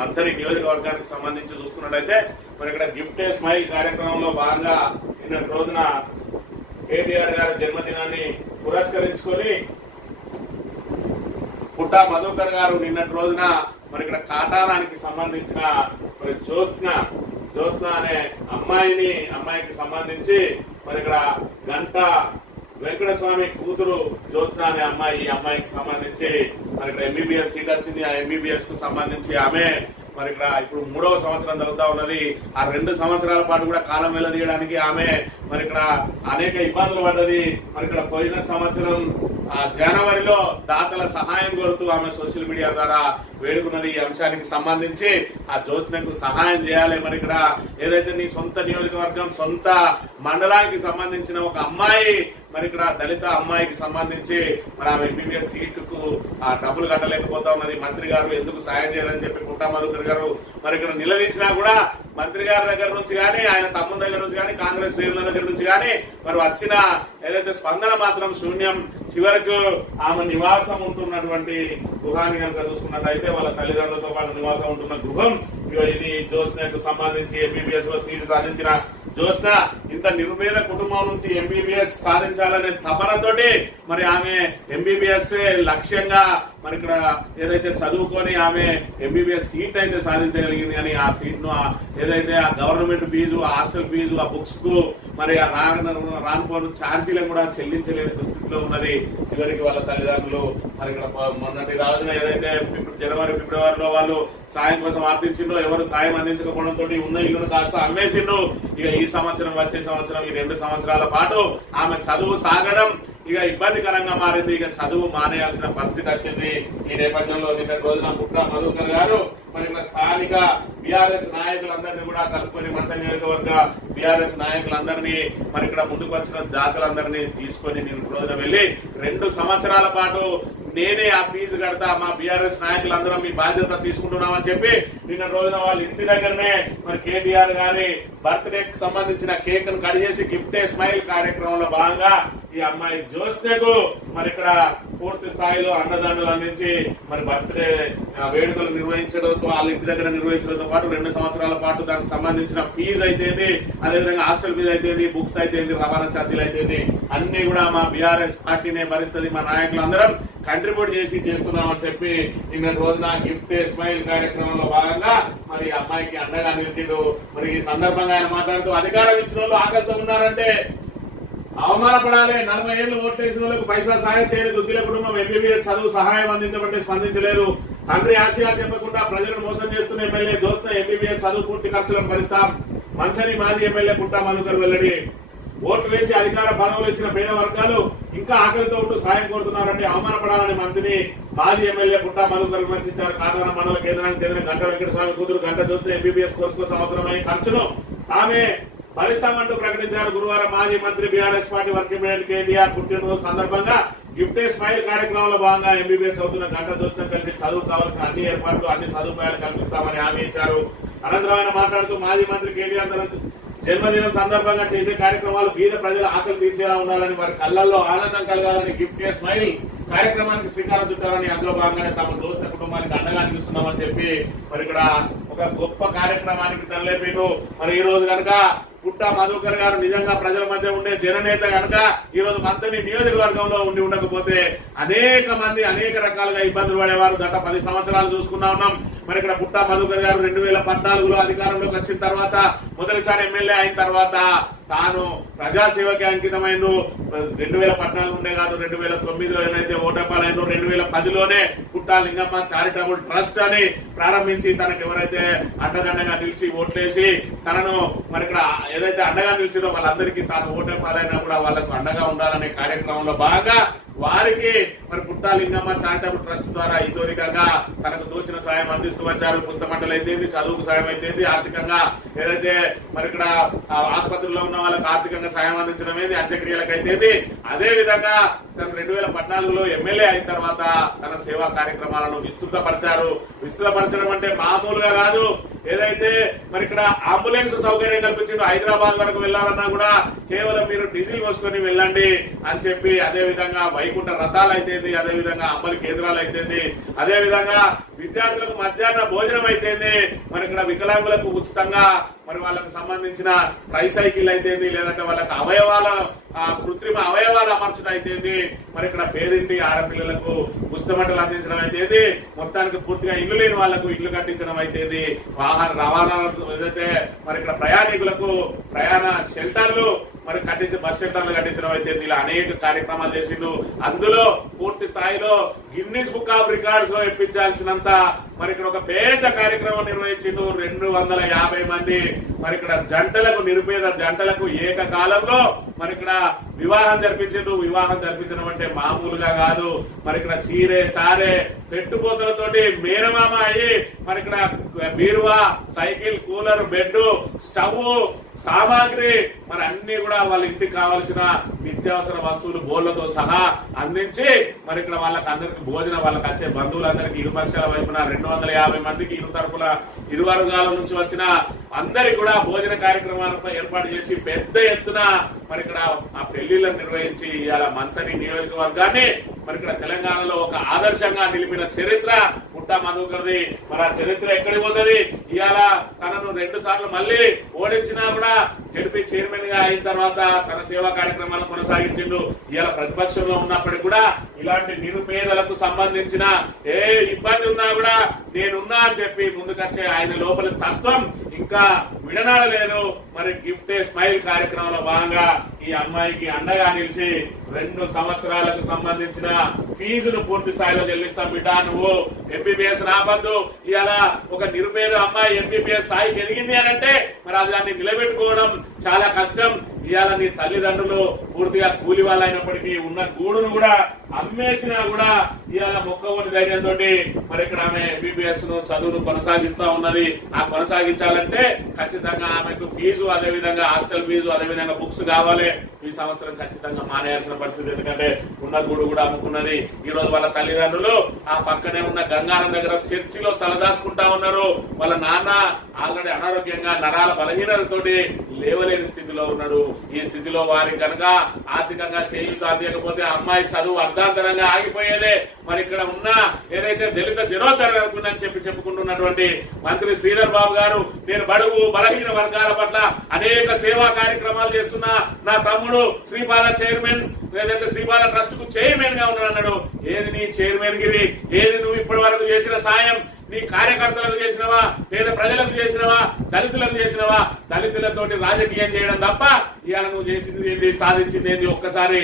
మంతరి నియోజకవర్గానికి సంబంధించి చూసుకున్నట్లయితే మరి ఇక్కడ గిఫ్ట్ ఏ స్మైల్ కార్యక్రమంలో భాగంగా నిన్నటి రోజున కేటీఆర్ గారి జన్మదినాన్ని పురస్కరించుకొని పుట్టా మధుకర్ గారు నిన్నటి రోజున మరి ఇక్కడ కాటారానికి సంబంధించిన మరి జ్యోత్స్న అనే అమ్మాయికి సంబంధించి మరి ఇక్కడ గంట వెంకటస్వామి కూతురు జ్యోత్స్న అనే ఈ అమ్మాయికి సంబంధించి మరి ఇక్కడ ఎంబీబీఎస్ సీట్ వచ్చింది. ఆ ఎంబీబీఎస్ కు సంబంధించి ఆమె మరి ఇక్కడ ఇప్పుడు 3వ సంవత్సరం జరుగుతా ఉన్నది. ఆ 2 సంవత్సరాల పాటు కూడా కాలం వెళ్లదీయడానికి ఆమె మరి ఇక్కడ అనేక ఇబ్బందులు పడ్డది. మరి ఇక్కడ పోయిన సంవత్సరం జనవరిలో దాతల సహాయం కోరుతూ ఆమె సోషల్ మీడియా ద్వారా వేడుకున్నది. ఈ అంశానికి సంబంధించి ఆ జ్యోత్స్నకు సహాయం చేయాలి. మరి ఇక్కడ ఏదైతే నీ సొంత నియోజకవర్గం సొంత మండలానికి సంబంధించిన ఒక అమ్మాయి మరి ఇక్కడ దళిత అమ్మాయికి సంబంధించి మరి ఆమె ఎంబీబీఎస్ సీటుకు ఆ డబ్బులు కట్టలేకపోతా ఉన్నది. మంత్రి గారు ఎందుకు సాయం చేయాలని చెప్పి పుట్టా మధుకర్ గారు మరి ఇక్కడ నిలదీసినా కూడా మంత్రి గారి దగ్గర నుంచి కానీ ఆయన తమ్ముని దగ్గర నుంచి కానీ కాంగ్రెస్ శ్రేణుల దగ్గర నుంచి కానీ మరి వచ్చిన ఏదైతే స్పందన మాత్రం శూన్యం. చివరకు ఆమె నివాసం ఉంటున్నటువంటి గృహాన్ని కనుక చూసుకున్నట్లయితే వాళ్ళ తల్లిదండ్రులతో పాటు నివాసం ఉంటున్న గృహం ఇది జ్యోత్స్నకు సంబంధించి ఎంబీబీఎస్ లో సీటు సాధించిన జ్యోత్స్న ఇంత నిరుపేద కుటుంబం నుంచి ఎంబీబీఎస్ సాధించాలనే తపనతోటి మరి ఆమె ఎంబీబీఎస్ లక్ష్యంగా మరి ఇక్కడ ఏదైతే చదువుకొని ఆమె ఎంబీబీఎస్ సీట్ అయితే సాధించగలిగింది. అని ఆ సీట్ ను ఏదైతే ఆ గవర్నమెంట్ ఫీజు హాస్టల్ ఫీజు ఆ బుక్స్ కు మరి ఆ రానుపోను ఛార్జీలను కూడా చెల్లించలేని దుస్థితిలో ఉన్నది. చివరికి వాళ్ళ తల్లిదండ్రులు మరి ఇక్కడ మొన్నటి రోజున ఏదైతే జనవరి ఫిబ్రవరిలో వాళ్ళు సాయం కోసం ఆర్థించిండ్రో ఎవరు సాయం అందించకపోవడంతో ఉన్న ఇల్లును కాస్త అమ్మేసిండ్రు. ఇక ఈ సంవత్సరం వచ్చే సంవత్సరం ఈ 2 సంవత్సరాల పాటు ఆమె చదువు సాగడం ఇక ఇబ్బందికరంగా మారింది. ఇక చదువు మానేయాల్సిన పరిస్థితి వచ్చింది. ఈ నేపథ్యంలో నిన్న రోజున పుట్టా మధుకర్ గారు మరి ఇక్కడ స్థానిక బీఆర్ఎస్ నాయకులందరినీ కూడా కలుపుకొని మంత్రి నియోజకవర్గ బీఆర్ఎస్ నాయకులందరినీ మరి ఇక్కడ ముందుకు వచ్చిన దాతలందరినీ తీసుకొని నిన్న రోజున వెళ్లి 2 సంవత్సరాల పాటు నేనే ఆ ఫీజు కడతా మా బీఆర్ఎస్ నాయకులందరం మీ బాధ్యత తీసుకుంటున్నామని చెప్పి నిన్న రోజున వాళ్ళ ఇంటి దగ్గరనే మరి కేటీఆర్ గారి బర్త్డేకి సంబంధించిన కేక్ ను కట్ చేసి గిఫ్ట్ ఏ స్మైల్ కార్యక్రమంలో భాగంగా ఈ అమ్మాయి జ్యోత్స్నకు మరి ఇక్కడ పూర్తి స్థాయిలో అన్నదానాలు అందించి మరి బర్త్డే వేడుకలు నిర్వహించడంతో వాళ్ళ ఇంటి దగ్గర నిర్వహించడంతో పాటు 2 సంవత్సరాల పాటు దానికి సంబంధించిన ఫీజు అయితేంది, అదేవిధంగా హాస్టల్ ఫీజు అయితేంది, బుక్స్ అయితేంది, రవాణా ఛార్జీలు అయితేంది అన్ని కూడా మా బీఆర్ఎస్ పార్టీనే భరిస్తుంది. మా నాయకులందరం కంట్రిబ్యూట్ చేస్తున్నామని చెప్పి నిన్న రోజున గిఫ్ట్ ఏ స్మైల్ కార్యక్రమంలో భాగంగా మరి అమ్మాయికి అండగా నిలిచిండు. మరి ఈ సందర్భంగా ఆయన మాట్లాడుతూ అధికారం ఇచ్చిన వాళ్ళు ఆకలితో ఉన్నారంటే అవమానపడాలి. 40 ఏళ్లు ఓట్లేసిన వాళ్ళకు పైసా సాయం చేయలేదు. దుద్దిల కుటుంబం ఎంబీబీఎస్ చదువు సహాయం అందించబట్టే స్పందించలేదు. తండ్రి ఆశయాలు చెప్పకుండా ప్రజలను మోసం చేస్తున్న ఎమ్మెల్యే జ్యోత్స్న ఎంబీబీఎస్ చదువు పూర్తి ఖర్చులను భరిస్తాం. మంత్రి మాజీ ఎమ్మెల్యే పుట్టా మధుకర్ వెల్లడి. ఓటు వేసి అధికార పదవులు ఇచ్చిన పేద వర్గాలు ఇంకా ఆకలితో ఉంటూ సాయం కోరుతున్నారంటే అవమానపడాలని మంత్రిని మాజీ ఎమ్మెల్యే పుట్టా మధుకర్ విమర్శించారు. కాటాన మండల కేంద్రానికి చెందిన గంట వెంకటస్వామి కూతురు గంట జ్యోత్స్న ఎంబీబీఎస్ కోర్సు కోసం అవసరమైన ఖర్చును ఆమె భరిస్తామంటూ ప్రకటించారు. గురువారం మాజీ మంత్రి BRS party working president KTR పుట్టినరోజు సందర్భంగా గిఫ్ట్ ఏ స్మైల్ కార్యక్రమంలో భాగంగా ఎంబీబీఎస్ అవుతున్న గంట జ్యోత్స్న కలిసి చదువు కావాల్సిన అన్ని ఏర్పాట్లు అన్ని సదుపాయాలు కల్పిస్తామని హామీ ఇచ్చారు. అనంతరం ఆయన మాట్లాడుతూ మాజీ మంత్రి కేటీఆర్ తన జన్మదినం సందర్భంగా చేసే కార్యక్రమాలు బీద ప్రజల ఆకలి తీర్చేలా ఉండాలని వారి కళ్లల్లో ఆనందం కలగాలని గిఫ్ట్ ఏ స్మైల్ కార్యక్రమానికి శ్రీకారం చుట్టారని అందులో భాగంగానే తమ దోస్త కుటుంబానికి అండగా నిలుస్తున్నామని చెప్పి మరి ఇక్కడ ఒక గొప్ప కార్యక్రమానికి తరలేపేను. మరి ఈ రోజు కనుక పుట్టా మధుకర్ గారు నిజంగా ప్రజల మధ్య ఉండే జననేత కనుక ఈ రోజు మంత్రి నియోజకవర్గంలో ఉండకపోతే అనేక మంది అనేక రకాలుగా ఇబ్బందులు పడేవారు. గత 10 సంవత్సరాలు చూసుకున్నా ఉన్నాం. మరి ఇక్కడ పుట్టా మధుకర్ గారు 2014లో అధికారంలోకి వచ్చిన తర్వాత మొదటిసారి ఎమ్మెల్యే అయిన తర్వాత తాను ప్రజాసేవకి అంకితమైన 2014 ఉండే కాదు 2009లో ఏదైతే ఓటపాలైందో 2010లోనే పుట్టా లింగమ్మ చారిటబుల్ ట్రస్ట్ అని ప్రారంభించి తనకు ఎవరైతే అండదండగా నిలిచి ఓట్లేసి తనను మరి ఇక్కడ ఏదైతే అండగా నిలిచిందో వాళ్ళందరికీ తాను ఓటపాలైనా కూడా వాళ్లకు అండగా ఉండాలనే కార్యక్రమంలో బాగా వారికి మరి పుట్టా లింగమ్మ చారిటబుల్ ట్రస్ట్ ద్వారా ఇతోరికంగా తనకు తోచిన సాయం అందిస్తూ వచ్చారు. పుస్తమంటలు అయితేంది, చదువుకు సాయం అయితేంది, ఆర్థికంగా ఏదైతే మరి ఇక్కడ ఆసుపత్రిలో ఉన్న వాళ్ళకి ఆర్థికంగా సాయం అందించడం ఏంది, అంత్యక్రియలకు అయితేంది. అదే విధంగా తను 2014లో ఎమ్మెల్యే అయిన తర్వాత తన సేవా కార్యక్రమాలను విస్తృతపరచడం అంటే మామూలుగా కాదు. ఏదైతే మరి ఇక్కడ అంబులెన్స్ సౌకర్యం కల్పించిండు, హైదరాబాద్ వరకు వెళ్లాలన్నా కూడా కేవలం మీరు డీజిల్ పోసుకొని వెళ్ళండి అని చెప్పి, అదే విధంగా వైకుంఠ రథాలు అయితేంది, అదేవిధంగా అమలు కేంద్రాలు అయితేంది, అదేవిధంగా విద్యార్థులకు మధ్యాహ్న భోజనం అయితేంది, మరి ఇక్కడ వికలాంగులకు ఉచితంగా మరి వాళ్ళకు సంబంధించిన ట్రైసైకిల్ అయితేంది, లేదంటే వాళ్ళకి అవయవాల కృత్రిమ అవయవాలు అమర్చడం అయితేంది, మరి ఇక్కడ పేదింటి ఆడపిల్లలకు పుస్తమటలు అందించడం అయితేంది, మొత్తానికి పూర్తిగా ఇల్లు లేని వాళ్లకు ఇల్లు కట్టించడం అయితేంది, వాహన రవాణా ఏదైతే మరి ఇక్కడ ప్రయాణికులకు ప్రయాణ షెల్టర్లు మరి బస్ షెల్టర్లు కట్టించడం అయితే ఇలా అనేక కార్యక్రమాలు చేసిండు. అందులో పూర్తి స్థాయిలో గిన్నీస్ బుక్ ఆఫ్ రికార్డ్స్ లో ఇప్పించాల్సినంత మరి ఇక్కడ ఒక పెద్ద కార్యక్రమం నిర్వహించిండు. 250 మంది మరి ఇక్కడ జంటలకు, నిరుపేద జంటలకు ఏకకాలంలో మరి ఇక్కడ వివాహం జరిపించిండు. వివాహం జరిపించడం అంటే మామూలుగా కాదు. మరి ఇక్కడ చీరే సారే పెట్టుపోతలతోటి మేనమామ అయ్యి మరి ఇక్కడ బీరువా, సైకిల్, కూలర్, బెడ్, స్టవ్, సామాగ్రి మరి అన్ని కూడా వాళ్ళ ఇంటికి కావాల్సిన నిత్యావసర వస్తువులు బోర్లతో సహా అందించి మరి ఇక్కడ వాళ్ళకి అందరికి భోజనం, వాళ్ళకి వచ్చే బంధువులందరికీ ఇరుపక్షాల వైపున 250 మందికి ఇరు తరపుల ఇరు వర్గాల నుంచి వచ్చిన అందరికి కూడా భోజన కార్యక్రమాలపై ఏర్పాటు చేసి పెద్ద ఎత్తున మరి ఇక్కడ ఆ పెళ్లిళ్లను నిర్వహించి ఇవాళ మంతని నియోజకవర్గాన్ని మరి ఇక్కడ తెలంగాణలో ఒక ఆదర్శంగా నిలిపిన చరిత్ర పుట్టా మధుకర్ది. మరి ఆ చరిత్ర ఎక్కడికి పోతుంది? ఇవాళ తనను 2 సార్లు మళ్ళీ ఓడించినా కూడా జడ్పీ చైర్మన్ గా అయిన తర్వాత తన సేవా కార్యక్రమాలను కొనసాగించిండు. ఇవాళ ప్రతిపక్షంలో ఉన్నప్పటికీ కూడా ఇలాంటి నిరుపేదలకు సంబంధించిన ఏ ఇబ్బంది ఉన్నా కూడా నేనున్నా అని చెప్పి ముందుకొచ్చే ఆయన లోపల తత్వం ఇంకా విడనాడలేదు. మరి గిఫ్ట్ ఏ స్మైల్ కార్యక్రమంలో భాగంగా ఈ అమ్మాయికి అండగా నిలిచి 2 సంవత్సరాలకు సంబంధించిన ఫీజును పూర్తి స్థాయిలో చెల్లిస్తాం బిడ్డ, నువ్వు ఎంబీబీఎస్ రాబద్దు. ఇలా ఒక నిరుపేద అమ్మాయి ఎంబీబీఎస్ స్థాయికి ఎదిగింది అని అంటే మరి అది దాన్ని నిలబెట్టుకోవడం చాలా కష్టం. ఇవాళ నీ తల్లిదండ్రులు పూర్తిగా కూలి వాళ్ళు అయినప్పటికీ ఉన్న గూడును కూడా అమ్మేసినా కూడా ఇవాళ మొక్కవని ధైర్యంతో మరి ఇక్కడ ఆమె ఎంబీబీఎస్ ను చదువును కొనసాగిస్తా ఉన్నది. ఆ కొనసాగించాలంటే ఖచ్చితంగా ఆమెకు ఫీజు, అదేవిధంగా హాస్టల్ ఫీజు, అదేవిధంగా బుక్స్ కావాలి. ఈ సంవత్సరం ఖచ్చితంగా మానేయాల్సిన పరిస్థితి, ఎందుకంటే ఉన్న గూడు కూడా అమ్ముకున్నది. ఈ రోజు వాళ్ళ తల్లిదండ్రులు ఆ పక్కనే ఉన్న గంగారం దగ్గర చర్చిలో తలదాచుకుంటా ఉన్నారు. వాళ్ళ నాన్న ఆల్రెడీ అనారోగ్యంగా నరాల బలహీనతతోటి లేవలేని స్థితిలో ఉన్నాడు. ఈ స్థితిలో వారికి కనుక ఆర్థికంగా చేయూత అందించకపోతే అమ్మాయి చదువు అర్ధాంతరంగా ఆగిపోయేదే. మరి ఇక్కడ ఉన్న ఏదైతే దళిత జనోద్ధరణ అని చెప్పుకుంటున్నటువంటి మంత్రి శ్రీధర్ బాబు గారు, నేను బడుగు బలహీన వర్గాల పట్ల అనేక సేవా కార్యక్రమాలు చేస్తున్నా, నా తమ్ముడు శ్రీపాద చైర్మన్ లేదంటే శ్రీపాద ట్రస్ట్ కు చైర్మన్ గా ఉన్నాడు అన్నాడు. ఏది నీ చైర్మన్ గిరి? ఏది నువ్వు ఇప్పటి వరకు చేసిన సాయం? నీ కార్యకర్తలకు చేసినవా, పేద ప్రజలకు చేసినవా, దళితులకు చేసినవా? దళితులతోటి రాజకీయం చేయడం తప్ప ఇవాళ నువ్వు చేసింది ఏంటి, సాధించింది ఏంటి? ఒక్కసారి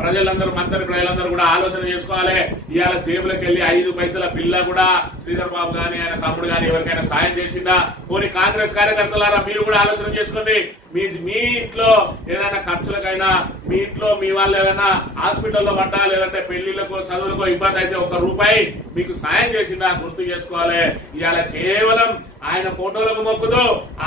ప్రజలందరూ, మంత్రి ప్రజలందరూ కూడా ఆలోచన చేసుకోవాలి. ఇవాళ జేబులకు వెళ్లి 5 పైసల బిల్ల కూడా శ్రీధర్ బాబు గాని ఆయన తమ్ముడు గాని ఎవరికైనా సాయం చేసిందా? పోనీ కాంగ్రెస్ కార్యకర్తలారా మీరు కూడా ఆలోచన చేసుకోండి. మీ ఇంట్లో ఏదైనా ఖర్చులకైనా, మీ ఇంట్లో మీ వాళ్ళు ఏదైనా హాస్పిటల్లో పడ్డా, లేదంటే పెళ్లిళ్లకో చదువులకో ఇబ్బంది అయితే ₹1 మీకు సాయం చేసిందా? గుర్తు చేసుకోవాలి. ఇవాళ కేవలం ఆయన ఫోటోలకు మొక్కుతూ,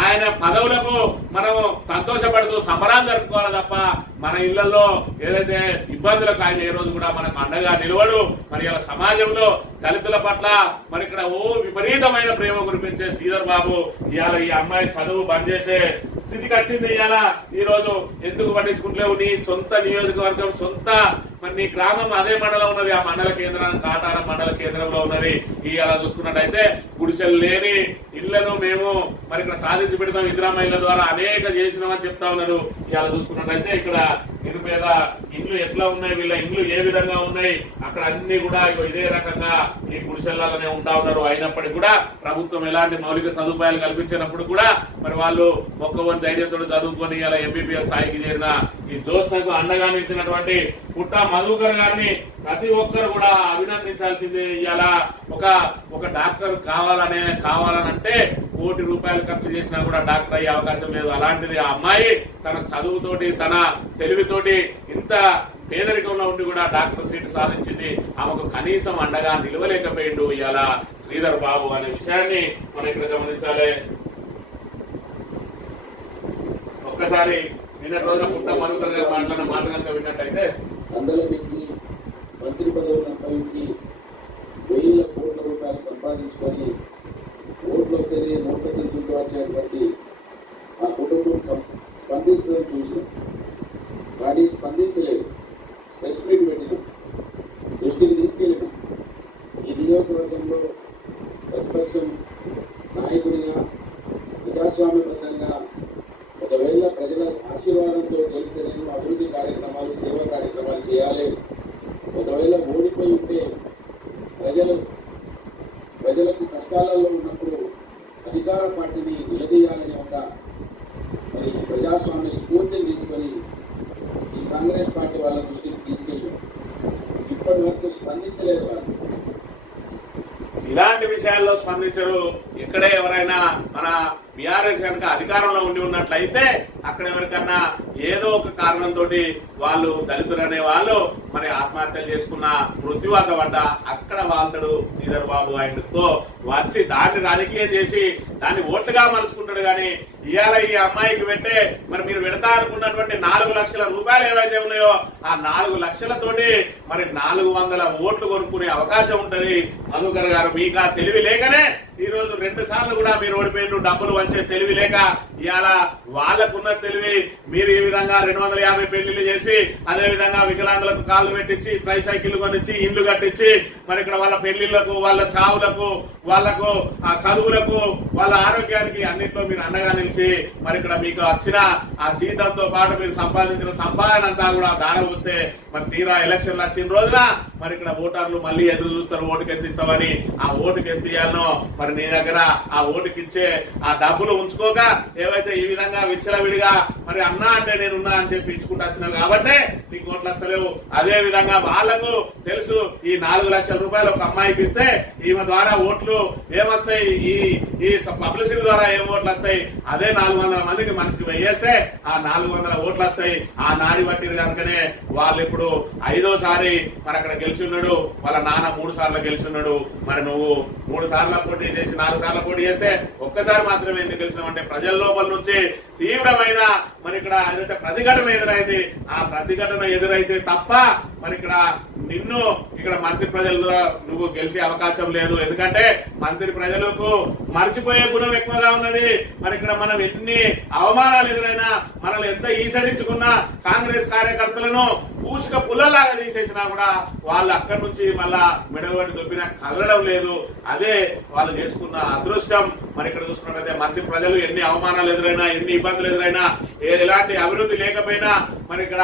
ఆయన పదవులకు మనం సంతోషపడుతూ సంబరాలు జరుపుకోవాలి తప్ప మన ఇళ్లలో ఏదైతే ఇబ్బందులకు ఆయన ఏ రోజు కూడా మనకు అండగా నిలవడు. మరి ఇలా సమాజంలో దళితుల పట్ల మరి ఇక్కడ విపరీతమైన ప్రేమ కురిపించే శ్రీధర్ బాబు ఇవాళ ఈ అమ్మాయి చదువు బంద్ చేసే స్థితికి వచ్చింది. ఇవాళ ఈ రోజు ఎందుకు పట్టించుకుంటలేవు? నీ సొంత నియోజకవర్గం, సొంత మరి నీ గ్రామం అదే మండలం ఉన్నది. ఆ మండల కేంద్రం కాటారం మండల కేంద్రంలో ఉన్నది. ఇవాళ చూసుకున్నట్టయితే గుడిసెలు లేని ఇళ్లను మేము మరి ఇక్కడ సాధించి పెడతాం, ఇందిరామ్మ ఇళ్ల ద్వారా అనేక చేసినామని చెప్తా ఉన్నారు. ఇవాళ చూసుకున్నట్టయితే ఇక్కడ నిరుపేద ఇండ్లు ఎట్లా ఉన్నాయి, వీళ్ళ ఇండ్లు ఏ విధంగా ఉన్నాయి, అక్కడ అన్ని కూడా ఇదే రకంగా ఈ గుడిసెల్లాలనే ఉంటా ఉన్నారు. అయినప్పటికీ కూడా ప్రభుత్వం ఎలాంటి మౌలిక సదుపాయాలు కల్పించినప్పుడు కూడా మరి వాళ్ళు మొక్కవని ధైర్యంతో చదువుకొని ఇలా ఎంబీబీఎస్ స్థాయికి చేరిన ఈ దోస్తకు అండగా నిలిచినటువంటి పుట్టా మధుకర్ గారిని ప్రతి ఒక్కరు కూడా అభినందించాల్సిందే. ఇలా ఒక డాక్టర్ కావాలనంటే ₹1 ఖర్చు చేసినా కూడా డాక్టర్ అయ్యే అవకాశం లేదు. అలాంటిది ఆ అమ్మాయి తన చదువుతోటి, తన తెలివితోటి, ఇంత పేదరికంలో ఉండి కూడా డాక్టర్ సీటు సాధించింది. ఆమెకు కనీసం అండగా నిలవలేకపోయిండు ఇవాళ శ్రీధర్ బాబు అనే విషయాన్ని మనం ఇక్కడ గమనించాలి. ఒక్కసారి నిన్నటి రోజున పుట్ట మధుకర్ గారు మాట్లాడిన మాట కనుక విన్నట్టయితే, అందరూ మంత్రి పదవులను అనుభవించి వేల కోట్ల రూపాయలు సంపాదించుకొని ఓట్లు వస్తేనే నోట్ల సంఖ్యతో వచ్చేటువంటి ఆ కుటుంబం స్పందిస్తుందని చూసి కానీ స్పందించలేదు. ప్రెస్ మీట్ పెట్టిన నియోజకవర్గంలో ప్రతిపక్షం నాయకుడిగా ప్రజాస్వామ్యబద్ధంగా ఒకవేళ ప్రజల ఆశీర్వాదంతో గెలిస్తే నేను అభివృద్ధి కార్యక్రమాలు సేవా కార్యక్రమాలు చేయాలి. ఒకవేళ ఓడిపోయి ఉంటే ప్రజలకు కష్టాలలో ఉన్నప్పుడు అధికార పార్టీని నిలదీయాలనే ఒక మరి ప్రజాస్వామ్య స్ఫూర్తిని తీసుకొని ఈ కాంగ్రెస్ పార్టీ వాళ్ళ దృష్టికి తీసుకెళ్ళి ఇప్పటి వరకు స్పందించలేదు వాళ్ళు. ఇలాంటి విషయాల్లో స్పందించరు. ఇక్కడే ఎవరైనా మన బీఆర్ఎస్ కనుక అధికారంలో ఉండి ఉన్నట్లయితే అక్కడ ఎవరికన్నా ఏదో ఒక కారణంతో వాళ్ళు దళితులు అనే వాళ్ళు మరి ఆత్మహత్యలు చేసుకున్న మృత్యువాత పడ్డ అక్కడ వాళ్తాడు శ్రీధర్ బాబు ఆయనతో వచ్చి దాన్ని రాజకీయం చేసి దాన్ని ఓట్లుగా మలుచుకుంటాడు. కానీ ఇవాళ ఈ అమ్మాయికి పెట్టే మరి మీరు పెడతా అనుకున్నటువంటి 4 లక్షల రూపాయలు ఏవైతే ఉన్నాయో ఆ 4 లక్షలతోటి మరి 400 ఓట్లు కొనుక్కునే అవకాశం ఉంటది. మధుకర్ గారు మీకు ఆ తెలివి లేకనే ఈ రోజు 2 సార్లు కూడా మీరు ఓడిపోయిన డబ్బులు వంచే తెలివి లేక ఇవాళ వాళ్ళకున్న తెలివి మీరు ఈ విధంగా 250 పెళ్లిళ్లు చేసి అదే విధంగా వికలాంగులకు కాళ్ళు పెట్టించి ట్రైసైకిల్ కొనిచ్చి ఇండ్లు కట్టించి మరి ఇక్కడ వాళ్ళ పెళ్లిళ్లకు వాళ్ళ చావులకు వాళ్లకు ఆ చదువులకు వాళ్ళ ఆరోగ్యానికి అన్నింటిలో మీరు అండగా నిలిచి మరి ఇక్కడ మీకు వచ్చిన ఆ జీతంతో పాటు మీరు సంపాదించిన సంపాదన అంతా కూడా దానం వస్తే మరి తీరా ఎలక్షన్లు వచ్చిన రోజున మరి ఇక్కడ ఓటర్లు మళ్ళీ ఎదురు చూస్తారు ఓటుకి ఎంత ఇస్తామని. ఆ ఓటుకి ఎంత ఇవ్వాలనో మరి నీ దగ్గర ఆ ఓటుకి ఇచ్చే ఆ డబ్బులు ఉంచుకోక ఏవైతే ఈ విధంగా విచ్చలవిడిగా మరి అన్నా అంటే నేనున్నా అని చెప్పి ఇచ్చుకుంటూ వచ్చినావు కాబట్టి నీకు ఓట్లు వస్తలేవు. అదే విధంగా వాళ్లకు తెలుసు ఈ 4 లక్షల రూపాయలు ఒక అమ్మాయికి ఇస్తే ఈమె ద్వారా ఓట్లు ఏమొస్తాయి, ఈ పబ్లిసిటీ ద్వారా ఏం ఓట్లు వస్తాయి. అదే 400 మందికి మనిషికి వెయ్యేస్తే ఆ 400 ఓట్లు వస్తాయి. ఆ నాడి బట్టి కనుకనే వాళ్ళు ఇప్పుడు 5వ సారి మరి అక్కడ గెలిచున్నాడు. వాళ్ళ నాన్న 3 సార్లు గెలిచున్నాడు. మరి నువ్వు 3 సార్లు పోటీ చేసి 4 సార్లు పోటీ చేస్తే ఒక్కసారి మాత్రమే ఎందుకు గెలిచినావంటే ప్రజల లోపల నుంచి తీవ్రమైన మరి ఇక్కడ ఏదైతే ప్రతిఘటన ఎదురైంది ఆ ప్రతిఘటన ఎదురైతే తప్ప మరి ఇక్కడ నిన్ను ఇక్కడ మంత్రి ప్రజల్లో నువ్వు గెలిచే అవకాశం లేదు. ఎందుకంటే మంత్రి ప్రజలకు మర్చిపోయే గుణం ఎక్కువగా ఉన్నది. మరి ఇక్కడ మనం ఎన్ని అవమానాలు ఎదురైనా మనల్ని ఎంత ఈసడించుకున్నా కాంగ్రెస్ కార్యకర్తలను పూసిక పుల్లలాగా తీసేసినా కూడా వాళ్ళు అక్కడి నుంచి మళ్ళా మెడగొట్టి దొబ్బినా కదలడం లేదు. అదే వాళ్ళు చేసుకున్న అదృష్టం. మరి ఇక్కడ చూసుకున్నట్లయితే మంత్రి ప్రజలు ఎన్ని అవమానాలు ఎదురైనా ఎన్ని ఇబ్బందులు ఎదురైనా ఎలాంటి అభివృద్ధి లేకపోయినా మరి ఇక్కడ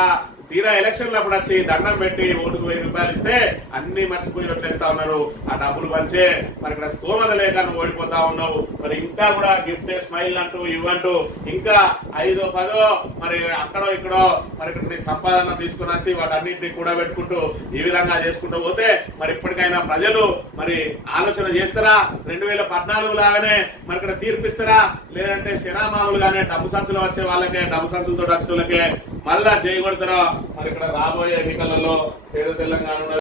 తీరా ఎలక్షన్లు అప్పుడు వచ్చి దండం పెట్టి ఓటుకు 1000 రూపాయలు ఇస్తే అన్ని మర్చిపోయి వచ్చేస్తా ఉన్నారు. ఆ డబ్బులు పంచే మరి ఇక్కడ స్తోమత లేక నువ్వు ఓడిపోతా ఉన్నావు. మరి ఇంకా కూడా గిఫ్ట్ స్మైల్ అంటూ ఇవ్వంటూ ఇంకా 5దో 10దో మరి అక్కడో ఇక్కడో మరి ఇక్కడ సంపాదన తీసుకుని వచ్చి వాటన్నింటినీ కూడా పెట్టుకుంటూ ఈ విధంగా చేసుకుంటూ పోతే మరి ఇప్పటికైనా ప్రజలు మరి ఆలోచన చేస్తారా? 2014 లాగానే మరి ఇక్కడ తీర్పిస్తారా? లేదంటే శనామాములుగానే డబ్బు సంచులు వచ్చే వాళ్ళకే డబ్బు సంచులతో వచ్చిన వాళ్ళకే మళ్ళా చేయగొడతారా? మరి ఇక్కడ రాబోయే ఎన్నికలలో పేరు తెలంగాణ